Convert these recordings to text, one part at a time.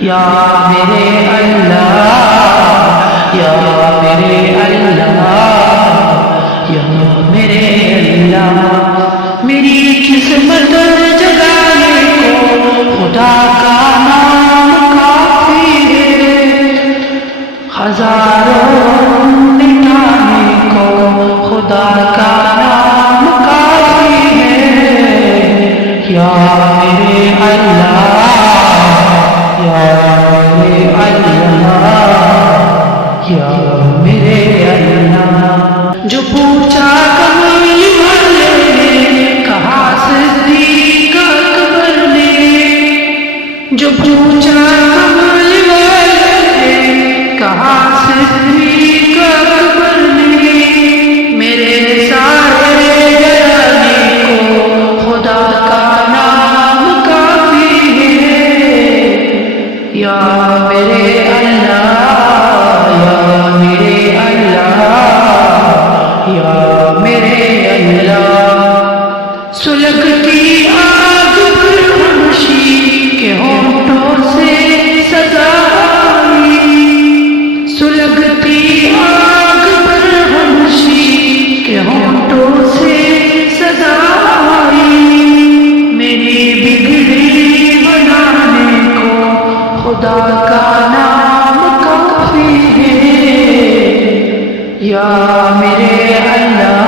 یا میرے اللہ، یا میرے اللہ، یا میرے اللہ، میری قسمت جگانے کو خدا کا نام کافی ہے، ہزاروں مٹانے کو خدا کا نام کافی ہے، یا میرے اللہ، یا میرے اللہ، یا میرے اللہ۔ جو پوچھا کملی والے نے، کہا صدیق اکبر نے، جو پوچھا کملی والے نے، کہا صدیق اکبر نے، میرے سارے جلانے کو خدا کا نام کافی ہے، یا میرے اللہ، یا میرے اللہ، یا میرے اللہ۔ سلگتی آگ پر خاموشی کے ہونٹوں سے صدا آئی، سلگتی آگ پر خاموشی کے ہونٹوں سے صدا آئی، میری بگڑی بنانے کو خدا کا نام کافی ہے، یا میرے اللہ،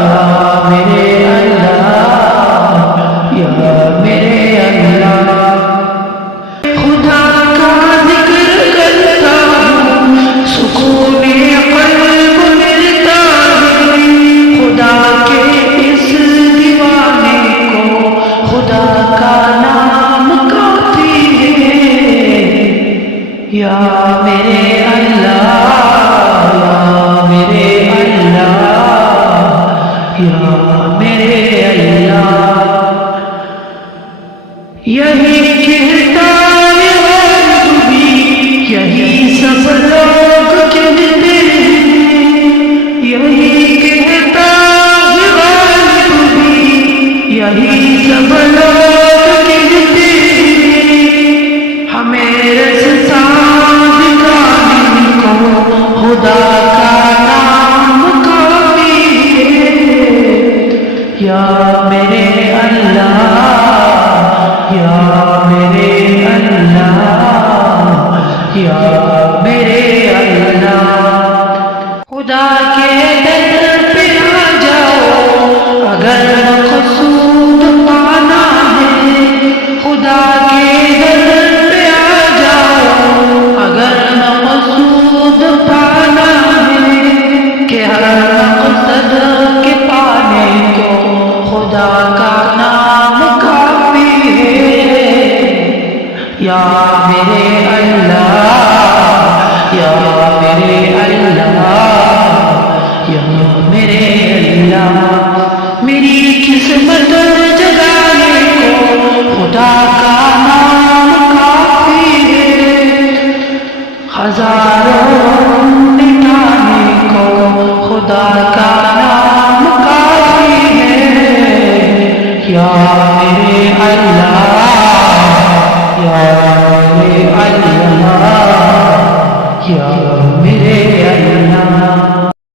یا میرے اللہ، یا میرے اللہ۔ خدا کا ذکر کرتا ہوں، سکون قلب ملتا ہے، خدا کے اس دیوانے کو خدا کا نام کافی ہے، یا میرے اللہ، یا میرے اللہ، یا میرے اللہ۔ یہی کہتا ہے غالب بھی، یہی سب لوگ کہتے ہیں، یہی کہتا ہے غالب بھی، یہی سب لوگ کہتے ہیں، ہمیں رستا دکھانے کو خدا کا نام کافی ہے، یا میرے اللہ، یا میرے اللہ، یا میرے اللہ۔ خدا کے در پہ آ جاؤ اگر مقصود پانا ہے، خدا کے در پہ آ جاؤ اگر مقصود پانا ہے، کہ ہر مقصد کے پانے کو خدا کا نام کافی ہے، یا میرے اللہ، یا میرے اللہ، یا میرے اللہ۔ میری قسمت